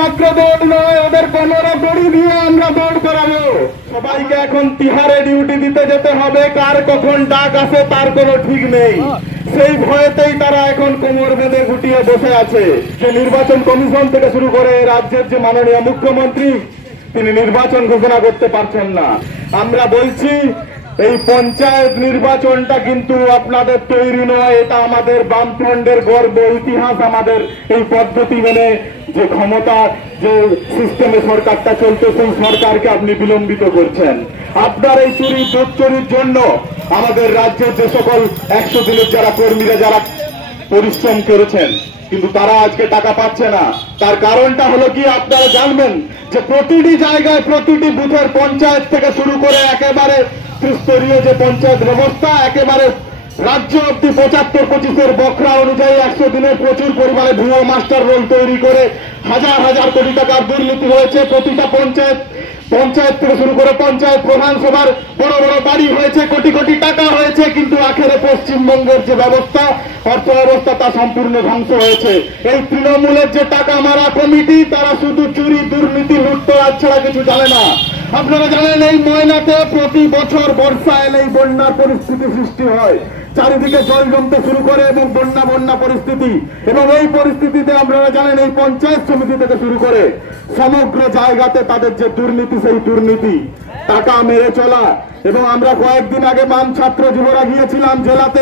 শুধুমাত্র দৌড় নয়, ওদের 15 দড়ি দিয়ে আমরা দৌড় করাবো। সবাইকে এখন তিহারে ডিউটি দিতে যেতে হবে, কার কখন ডাক আসে তার কোনো ঠিক নেই। সেই ভয়েতেই তারা এখন কোমর বেঁধে গুটিয়ে বসে আছে। যে নির্বাচন কমিশন থেকে শুরু করে রাজ্যের যে মাননীয় মুখ্যমন্ত্রী, তিনি নির্বাচন ঘোষণা করতে পারছেন না। আমরা বলছি এই পঞ্চায়েত নির্বাচনটা কিন্তু আপনাদের তৈরি নয়, এটা আমাদের বামফ্রন্টের গর্ব ইতিহাস। আমাদের এই পদ্ধতি মেনে যে ক্ষমতা, যে সিস্টেমে সরকারটা চলছে, সেই সরকারকে আপনি বিলম্বিত করছেন। আপনার এই চুরি দুধচুরির জন্য আমাদের রাজ্যের যে সকল 100 দিনের যারা কর্মীরা যারা পরিশ্রম করেছেন, কিন্তু তারা আজকে টাকা পাচ্ছে না। তার কারণটা হলো কি আপনারা জানবেন যে প্রতিটি জায়গায় প্রতিটি বুথের পঞ্চায়েত থেকে শুরু করে একেবারে ত্রিস্তরীয় যে পঞ্চায়েত ব্যবস্থা, একেবারে রাজ্য অব্দি 75-25-এর বখরা অনুযায়ী 100 দিনের প্রচুর পরিমাণে ভুয়ো মাস্টার রোল তৈরি করে হাজার হাজার কোটি টাকার দুর্নীতি হয়েছে। প্রতিটা পঞ্চায়েত থেকে শুরু করে পঞ্চায়েত প্রধান সভার বড় বড় বাড়ি হয়েছে, কোটি কোটি টাকা হয়েছে, কিন্তু আখেরে পশ্চিমবঙ্গের যে ব্যবস্থা, অর্থ ব্যবস্থা, তা সম্পূর্ণ ধ্বংস হয়েছে। এই তৃণমূলের যে টাকা মারা কমিটি, তারা শুধু চুরি, দুর্নীতি, লুটতরাজ ছাড়া কিছু জানে না। আপনারা জানেন এই ময়নাতে প্রতি বছর বর্ষা এলেই বন্যার পরিস্থিতি সৃষ্টি হয়, চারিদিকে জল জমতে শুরু করে এবং বন্যা পরিস্থিতি। এবং এই পরিস্থিতিতে আপনারা জানেন এই পঞ্চায়েত সমিতি থেকে শুরু করে সমগ্র জায়গাতে তাদের যে দুর্নীতি, সেই দুর্নীতি, টাকা মেরে চলা। এবং আমরা কয়েকদিন আগে বাম ছাত্র যুবরা গিয়েছিলাম জেলাতে।